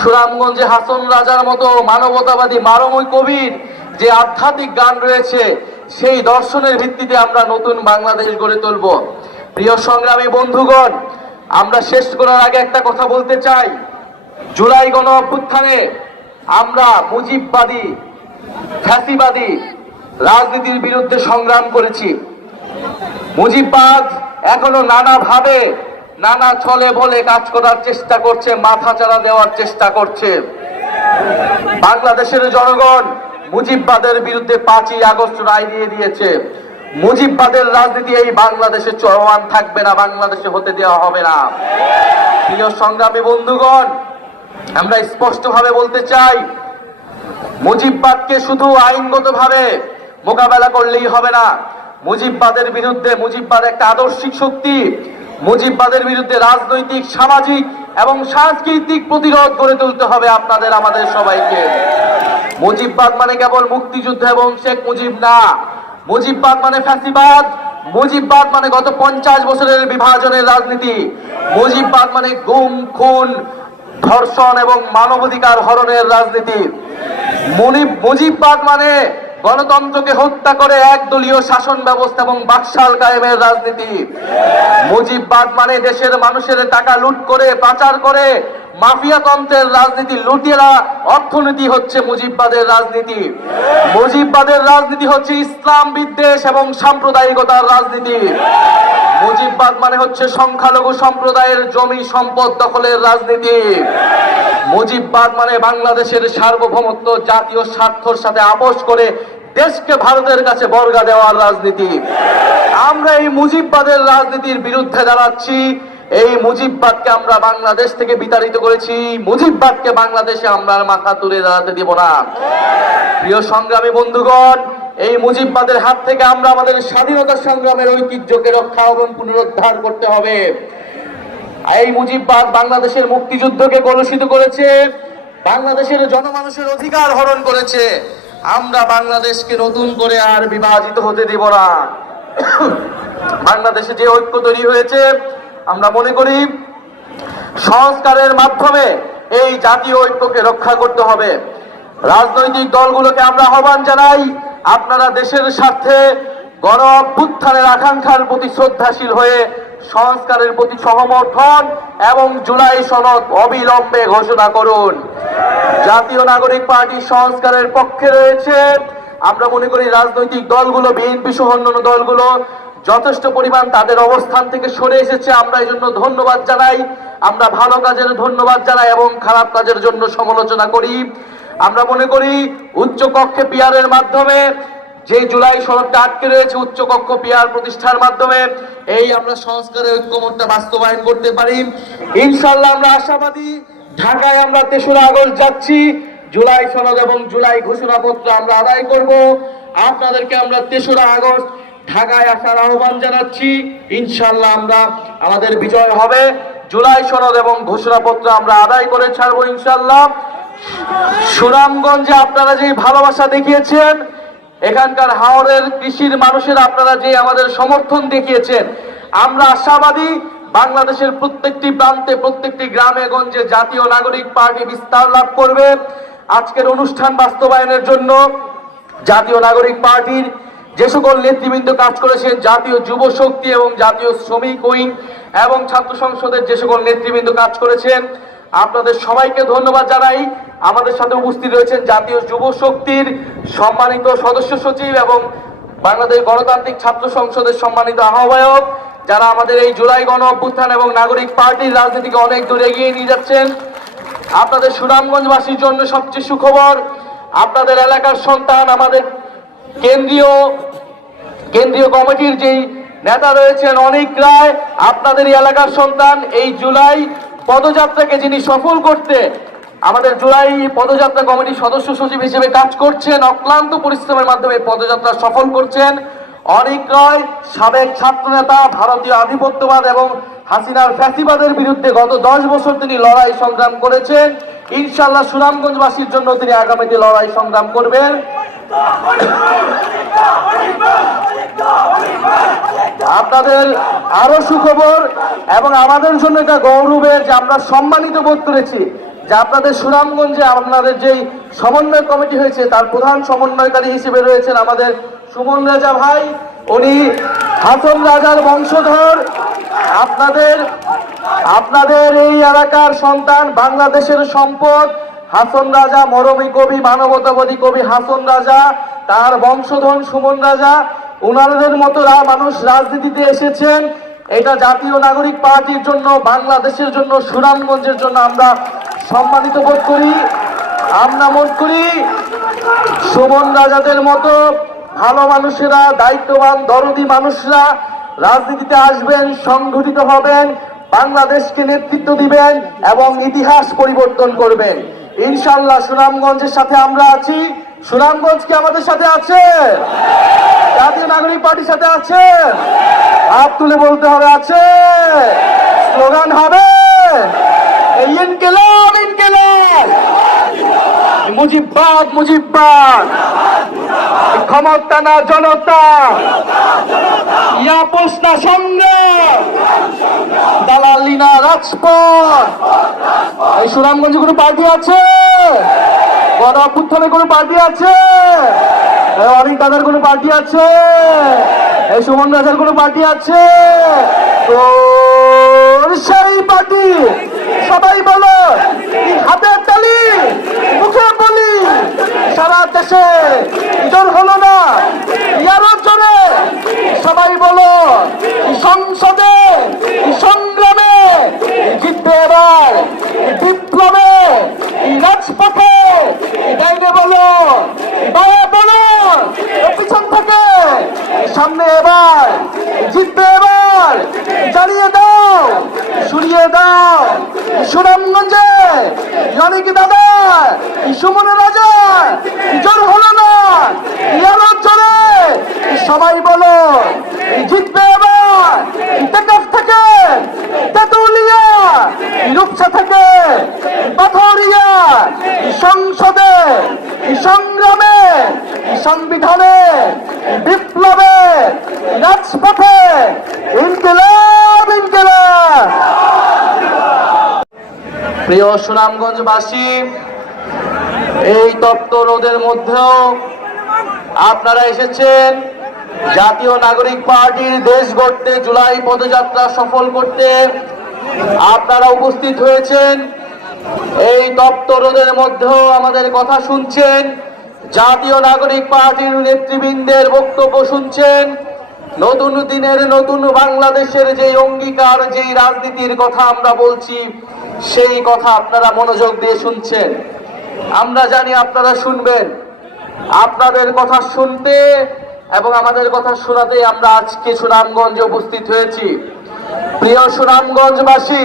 সুনামগঞ্জে হাসন রাজার মতো মানবতাবাদী মারময় কবির যে আধ্যাত্মিক গান রয়েছে, সেই দর্শনের ভিত্তিতে আমরা নতুন বাংলাদেশ গড়ে তুলব। প্রিয় সংগ্রামী বন্ধুগণ, আমরা শেষ করার আগে একটা কথা বলতে চাই। জুলাই গণ অভ্যুত্থানে আমরা মুজিববাদী ফ্যাসিবাদী রাজনীতির বিরুদ্ধে সংগ্রাম করেছি। মুজিববাদ এখনো নানাভাবে নানা ছলে বলে কাজ করার চেষ্টা করছে, মাথা চাড়া দেওয়ার চেষ্টা করছে। বাংলাদেশের জনগণ মুজিববাদের বিরুদ্ধে 5ই আগস্ট রায় দিয়ে দিয়েছে। মুজিববাদের রাজনীতি এই বাংলাদেশে চলমান থাকবে না, বাংলাদেশে হতে দেওয়া হবে না। প্রিয় সংগ্রামী বন্ধুগণ, আমরা স্পষ্টভাবে বলতে চাই, মুজিববাদকে শুধু আইনগতভাবে মোকাবেলা করলেই হবে না। মুজিববাদের বিরুদ্ধে, মুজিববাদ একটা আদর্শিক শক্তি, মুজিববাদের বিরুদ্ধে রাজনৈতিক, সামাজিক এবং সাংস্কৃতিক প্রতিরোধ গড়ে তুলতে হবে আপনাদের আমাদের সবাইকে। মুজিববাদ মানে কেবল মুক্তিযুদ্ধ এবং শেখ মুজিব না। মুজিববাদ মানে ফ্যাসিবাদ। মুজিববাদ মানে গত 50 বছরের বিভাজনের রাজনীতি। মুজিববাদ মানে গুম, খুন, ধর্ষণ এবং মানবাধিকার হরণের রাজনীতি। মুজিববাদ মানে গণতন্ত্রকে হত্যা করে একদলীয় শাসন ব্যবস্থা এবং বাকশাল কায়েমের রাজনীতি। মুজিববাদ মানে দেশের মানুষের টাকা লুট করে, পাচার করে মাফিয়াতন্ত্রের রাজনীতি, লুটেরা অর্থনীতি হচ্ছে মুজিববাদের রাজনীতি। মুজিববাদের রাজনীতি হচ্ছে ইসলাম বিদ্বেষ এবং সাম্প্রদায়িকতার রাজনীতি। মুজিববাদ মানে হচ্ছে সংখ্যালঘু সম্প্রদায়ের জমি সম্পদ দখলের রাজনীতি। মুজিববাদ মানে বাংলাদেশের সার্বভৌমত্ব জাতীয় স্বার্থের সাথে আপোষ করে দেশকে ভারতের কাছে বর্গা দেওয়ার রাজনীতি। আমরা এই মুজিববাদের রাজনীতির বিরুদ্ধে দাঁড়াচ্ছি। এই মুজিববাদকে আমরা বাংলাদেশ থেকে বিতাড়িত করেছি। মুজিববাদকে বাংলাদেশে আমরা মাথা তুলে দাঁড়াতে দিব না। প্রিয় সংগ্রামী বন্ধুগণ, এই মুজিববাদের হাত থেকে আমরা আমাদের স্বাধীনতা সংগ্রামের ঐতিহ্যকে রক্ষা এবং পুনরুদ্ধার করতে হবে। এই মুজিববাদ বাংলাদেশের মুক্তিযুদ্ধকে কলুষিত করেছে, বাংলাদেশের জনমানুষের অধিকার হরণ করেছে। আমরা বাংলাদেশকে নতুন করে আর বিভাজিত হতে দেব না। বাংলাদেশে যে ঐক্য তৈরি হয়েছে, আমরা মনে করি সংস্কারের মাধ্যমে এই জাতীয় ঐক্যকে রক্ষা করতে হবে। রাজনৈতিক দলগুলোকে আমরা আহ্বান জানাই, আপনারা দেশের স্বার্থে গণ অভ্যুত্থানের আকাঙ্ক্ষার প্রতি শ্রদ্ধাশীল হয়ে সংস্কারের প্রতি সহমর্থন এবং জুলাই সনদ অবিলম্বে ঘোষণা করুন। জাতীয় নাগরিক পার্টি সংস্কারের পক্ষে রয়েছে। আমরা মনে করি রাজনৈতিক দলগুলো, বিএনপি সহ অন্যান্য দলগুলো যথেষ্ট পরিমাণ তাদের অবস্থান থেকে সরে এসেছে। আমরা এই জন্য ধন্যবাদ জানাই। আমরা ভালো কাজের ধন্যবাদ জানাই এবং খারাপ কাজের জন্য সমালোচনা করি। আমরা মনে করি উচ্চ কক্ষে পিয়ারের মাধ্যমে যে জুলাই সনদটা আটকে রয়েছে, উচ্চ কক্ষ পিয়ার প্রতিষ্ঠার মাধ্যমে এই আমরা সংস্কারের ঐক্যমত্যটা বাস্তবায়ন করতে পারি। ইনশাআল্লাহ আমরা আশাবাদী। ঢাকায় আমরা 3রা আগস্ট যাচ্ছি। জুলাই সনদ এবং জুলাই ঘোষণাপত্র আমরা আদায় করব। আপনাদেরকে আমরা 3রা আগস্ট ঢাকায় আসার আহ্বান জানাচ্ছি। ইনশাআল্লাহ আমরা আমাদের বিজয় হবে। জুলাই সনদ এবং ঘোষণাপত্র আমরা আদায় করে ছাড়বো ইনশাআল্লাহ। সুনামগঞ্জে আপনারা যে ভালোবাসা দেখিয়েছেন, এখানকার হাওরের কৃষির মানুষের আপনারা যে আমাদের সমর্থন দেখিয়েছেন, আমরা আশাবাদী বাংলাদেশের প্রত্যেকটি প্রান্তে, প্রত্যেকটি গ্রামে গঞ্জে জাতীয় নাগরিক পার্টি বিস্তার লাভ করবে। আজকের অনুষ্ঠান বাস্তবায়নের জন্য জাতীয় নাগরিক পার্টির যে সকল নেতৃবৃন্দ কাজ করেছেন, জাতীয় যুব শক্তি এবং জাতীয় শ্রমিক উইং এবং ছাত্র সংসদের যে সকল নেতৃবৃন্দ কাজ করেছেন, আপনাদের সবাইকে ধন্যবাদ জানাই। আমাদের সাথে উপস্থিত রয়েছেন জাতীয় যুব শক্তির সম্মানিত সদস্য সচিব এবং বাংলাদেশ গণতান্ত্রিক ছাত্র সংসদের সম্মানিত আহ্বায়ক, যারা আমাদের এই জুলাই গণ অভ্যুত্থান এবং নাগরিক পার্টির রাজনীতিকে অনেক দূর এগিয়ে নিয়ে যাচ্ছেন। আপনাদের সুনামগঞ্জবাসীর জন্য সবচেয়ে সুখবর, আপনাদের এলাকার সন্তান, আমাদের কেন্দ্রীয় কমিটির যেই নেতা রয়েছেন অনিক রায়, আপনাদের এলাকার সন্তান। এই জুলাই পদযাত্রাকে যিনি সফল করতে আমাদের জুলাই পদযাত্রা কমিটির সদস্য সচিব হিসেবে কাজ করছেন, অক্লান্ত পরিশ্রমের মাধ্যমে পদযাত্রা সফল করছেন অনিক রায়, সাবেক ছাত্রনেতা, ভারতীয় আধিপত্যবাদ এবং হাসিনার ফ্যাসিবাদের বিরুদ্ধে গত 10 বছর তিনি লড়াই সংগ্রাম করেছেন। ইনশাআল্লাহ সুনামগঞ্জবাসীর জন্য তিনি আগামীতে লড়াই সংগ্রাম করবেন। আপনাদের আরো সুখবর এবং আমাদের জন্য এটা গৌরবের যে আমরা সম্মানিত বোধ করেছি যে আপনাদের সুনামগঞ্জে আপনাদের যেই সমন্বয় কমিটি হয়েছে তার প্রধান সমন্বয়কারী হিসেবে রয়েছেন আমাদের সুমন রাজা ভাই। উনি হাসন রাজার বংশধর। আপনাদের এই এলাকার সন্তান, বাংলাদেশের সম্পদ হাসন রাজা, মরমী কবি, মানবতাবাদী কবি হাসন রাজা, তার বংশধর সুমন রাজা। উনাদের মতো মানুষ রাজনীতিতে এসেছেন। এটা জাতীয় নাগরিক পার্টির জন্য, বাংলাদেশের জন্য, সুনামগঞ্জের জন্য আমরা সম্মানিত বোধ করি। আমরা মনে করি সুমন রাজাদের মতো ভালো মানুষেরা, দায়িত্ববান দরদি মানুষরা রাজনীতিতে আসবেন, সংগঠিত হবেন, বাংলাদেশকে নেতৃত্ব দিবেন এবং ইতিহাস পরিবর্তন করবেন। ইনশাআল্লাহ সুনামগঞ্জের সাথে আমরা আছি। সুনামগঞ্জ কি আমাদের সাথে আছে? জাতীয় নাগরিক পার্টির সাথে আছে? হাত তুলে বলতে হবে আছে। স্লোগান হবে ইনকিলাব ইনকিলাব, মুজিববাদ মুজিববাদ, ক্ষমতা না জনতা, ইয়াপস না সংগ্রাম, দালালি না রাজপথ। এই সুনামগঞ্জে কোনো পার্টি আছে? গণ অভ্যুত্থানে কোনো পার্টি আছে? অনেক দাদার কোনো পার্টি আছে? এই সুমন রাজার কোনো পার্টি আছে? সেই পার্টি সবাই বলো, হাতের তালি, মুখে বলি, সারা দেশে জোর হলো না, ইয়ারও জোরে সবাই বলো, সংসদে সংগ্রামে জিতবে এবার, বিপ্লবে রাজপথে ডাইনে বলো, বায়ে বলো, পিছন থেকে সামনে এবার জিতবে এবার, জ্বালিয়ে দাও, সরিয়ে দাও। সুনামগঞ্জে জানিকি দাদা, সুমন রাজা জোর হলো না, ইয়ারও জোরে সবাই বলো, জিতবে এবার। টেকনাফ থেকে তেতুলিয়া, রূপসা থেকে পাথরিয়া, সংসদে সংগ্রামে সংবিধানে বিপ্লবে রাজপথে ইনকিলাব ইনকিলাব। প্রিয় সুনামগঞ্জবাসী, এই তপ্ত রোদের মধ্যেও আপনারা এসেছেন জাতীয় নাগরিক পার্টির দেশ গড়তে, জুলাই পদযাত্রা সফল করতে আপনারা উপস্থিত হয়েছেন। এই তপ্ত রোদের মধ্যেও আমাদের কথা শুনছেন, জাতীয় নাগরিক পার্টির নেতৃবৃন্দের বক্তব্য শুনছেন। নতুন দিনের, নতুন বাংলাদেশের যে অঙ্গীকার, যেই রাজনীতির কথা আমরা বলছি, সেই কথা আপনারা মনোযোগ দিয়ে শুনছেন। আমরা জানি আপনারা শুনবেন। আপনাদের কথা শুনতে এবং আমাদের কথা শোনাতে আমরা আজকে সুনামগঞ্জে উপস্থিত হয়েছি। প্রিয় সুনামগঞ্জবাসী,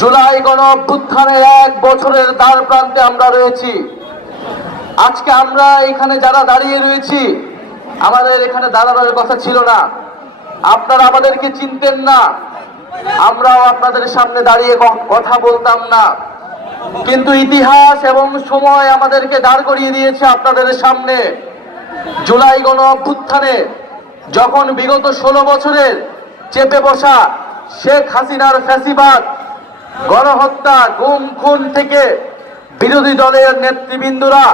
জুলাই গণ অভ্যুত্থানের 1 বছরের দ্বার প্রান্তে আমরা রয়েছি। আজকে আমরা এখানে যারা দাঁড়িয়ে রয়েছি, আমাদের এখানে দাঁড়ানোর কথা ছিল না। আপনারা আমাদেরকে চিনতেন না, আমরাও আপনাদের সামনে দাঁড়িয়ে কথা বলতাম না। কিন্তু ইতিহাস এবং সময় আমাদেরকে দাঁড় করিয়ে দিয়েছে আপনাদের সামনে। জুলাই গণ অভ্যুত্থানে যখন বিগত 16 বছরের চেপে বসা শেখ হাসিনার ফ্যাসিবাদ, গণহত্যা, গুম খুন থেকে বিরোধী দলের নেতৃবৃন্দরা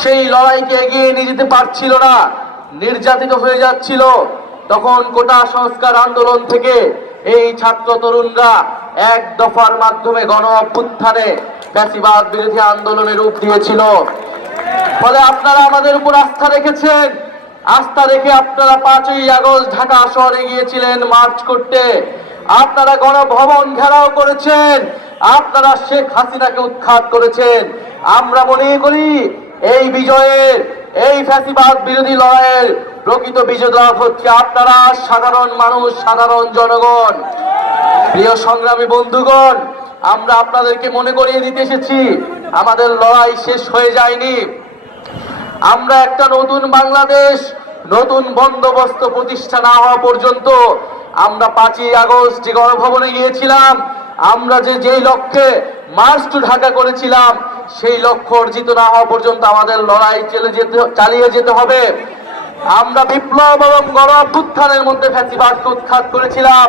সেই লড়াইকে এগিয়ে নিয়ে যেতে পারছিল না, নির্যাতিত হয়ে যাচ্ছিল, তখন কোটা সংস্কার আন্দোলন থেকে এই ছাত্র তরুণরা এক দফার মাধ্যমে গণ অভ্যুত্থানে ফ্যাসিবাদ বিরোধী আন্দোলনের রূপ দিয়েছিল। ফলে আপনারা আমাদের উপর আস্থা রেখেছেন। আস্থা রেখে আপনারা 5ই আগস্ট ঢাকা শহরে গিয়েছিলেন মার্চ করতে। আপনারা গণভবন ঘেরাও করেছেন। আপনারা শেখ হাসিনাকে উৎখাত করেছেন। আমরা মনে করি এই বিজয়ের, এই ফ্যাসিবাদ বিরোধী লড়াইয়ের প্রকৃত বিজয় লাভ হচ্ছে আপনারা, সাধারণ মানুষ, সাধারণ জনগণ। প্রিয় সংগ্রামী বন্ধুগণ, আমরা আপনাদেরকে মনে করিয়ে দিতে এসেছি, আমাদের লড়াই শেষ হয়ে যায়নি। আমরা একটা নতুন বাংলাদেশ, নতুন বন্দোবস্ত প্রতিষ্ঠা না হওয়া পর্যন্ত, আমরা 5ই আগস্ট যে গণভবনে গিয়েছিলাম, আমরা যেই লক্ষ্যে মার্চ টু ঢাকা করেছিলাম, সেই লক্ষ্য অর্জিত না হওয়া পর্যন্ত আমাদের লড়াই চালিয়ে যেতে হবে। আমরা বিপ্লব এবং গণ অভ্যুত্থানের মধ্যে ফ্যাসিবাদকে উৎখাত করেছিলাম।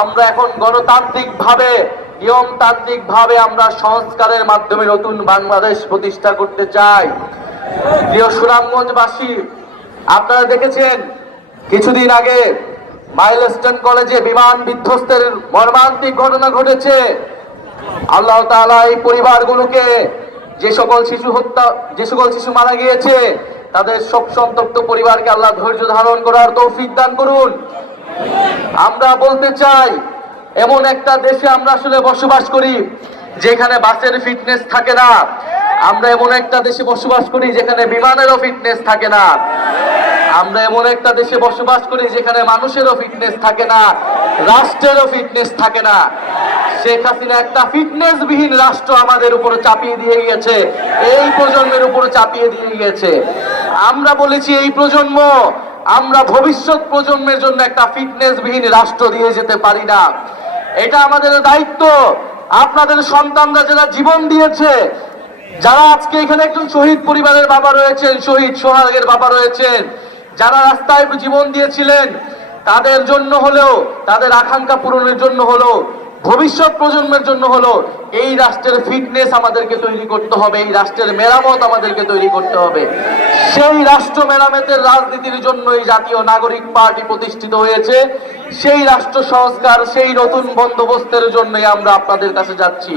আমরা এখন গণতান্ত্রিক ভাবে নিয়মতান্ত্রিক ভাবে আমরা সংস্কারের মাধ্যমে নতুন বাংলাদেশ প্রতিষ্ঠা করতে চাই। প্রিয় সুনামগঞ্জবাসী, আপনারা দেখেছেন কিছুদিন আগে মাইলস্টোন কলেজে বিমান বিধ্বস্তের মর্মান্তিক ঘটনা ঘটেছে। আল্লাহ তাআলা এই পরিবারগুলোকে, যে সকল শিশু মারা গিয়েছে, তাদের শোক সন্তপ্ত পরিবারকে আল্লাহ ধৈর্য ধারণ করার তৌফিক দান করুন। আমরা বলতে চাই, এমন একটা দেশে আমরা আসলে বসবাস করি যেখানে বাসের ফিটনেস থাকে না। আমরা এমন একটা দেশে বসবাস করি যেখানে বিমানেরও ফিটনেস থাকে না। আমরা এমন একটা দেশে বসবাস করি যেখানে মানুষেরও ফিটনেস থাকে না, রাষ্ট্রেরও ফিটনেস থাকে না। শেখ হাসিনা একটা ফিটনেসবিহীন রাষ্ট্র আমাদের উপর চাপিয়ে দিয়ে গেছে, এই প্রজন্মের উপর চাপিয়ে দিয়ে গেছে। আমরা বলেছি এই প্রজন্ম, আমরা ভবিষ্যৎ প্রজন্মের জন্য একটা ফিটনেসবিহীন রাষ্ট্র দিয়ে যেতে পারি না। এটা আমাদের দায়িত্ব। আপনাদের সন্তানরা যারা জীবন দিয়েছে, যারা আজকে এখানে একজন শহীদ পরিবারের বাবা রয়েছেন, শহীদ সোহাগের বাবা রয়েছেন, যারা রাস্তায় জীবন দিয়েছিলেন, তাদের জন্য হলেও, তাদের আকাঙ্ক্ষা পূরণের জন্য হলো, ভবিষ্যৎ প্রজন্মের জন্য হলো, এই রাষ্ট্রের ফিটনেস আমাদেরকে তৈরি করতে হবে, এই রাষ্ট্রের মেরামত আমাদেরকে তৈরি করতে হবে। সেই রাষ্ট্র মেরামতের রাজনীতির জন্যই জাতীয় নাগরিক পার্টি প্রতিষ্ঠিত হয়েছে। সেই রাষ্ট্র সংস্কার, সেই নতুন বন্দোবস্তের জন্যই আমরা আপনাদের কাছে যাচ্ছি।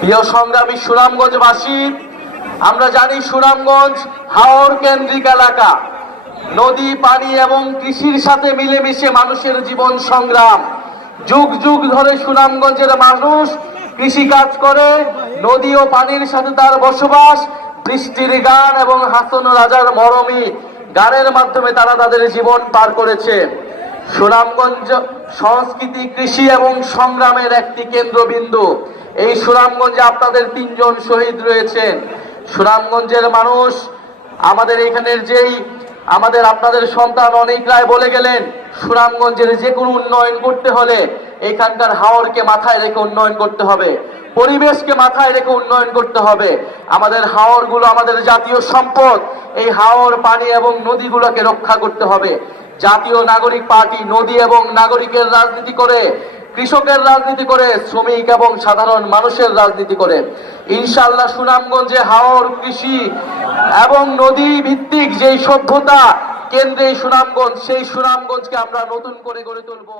প্রিয় সংগ্রামী সুনামগঞ্জবাসী, আমরা জানি সুনামগঞ্জ হাওর কেন্দ্রিক এলাকা। নদী, পানি এবং কৃষির সাথে মিলেমিশে মানুষের জীবন সংগ্রাম। যুগ যুগ ধরে সুনামগঞ্জের মানুষ কৃষি কাজ করে, নদী ও পানির সাথে তার বসবাস। বৃষ্টির গান এবং হাসন রাজার মরমী গানের মাধ্যমে তারা তাদের জীবন পার করেছে। সুনামগঞ্জ সংস্কৃতি, কৃষি এবং সংগ্রামের একটি কেন্দ্রবিন্দু। এই সুনামগঞ্জে আপনাদের 3 জন শহীদ রয়েছেন। সুনামগঞ্জের মানুষ, আমাদের এখানের আপনাদের সন্তান অনেক রায় বলে গেলেন, সুনামগঞ্জের যে কোনো উন্নয়ন করতে হলে এখানকার হাওরকে মাথায় রেখে উন্নয়ন করতে হবে, পরিবেশকে মাথায় রেখে উন্নয়ন করতে হবে। আমাদের হাওরগুলো আমাদের জাতীয় সম্পদ। এই হাওর, পানি এবং নদীগুলোকে রক্ষা করতে হবে। জাতীয় নাগরিক পার্টি নদী এবং নাগরিকের রাজনীতি করে, কৃষকের রাজনীতি করে, শ্রমিক এবং সাধারণ মানুষের রাজনীতি করে। ইনশাআল্লাহ সুনামগঞ্জে হাওর, কৃষি এবং নদী ভিত্তিক যেই সভ্যতা কেন্দ্রে সুনামগঞ্জ, সেই সুনামগঞ্জকে আমরা নতুন করে গড়ে তুলব।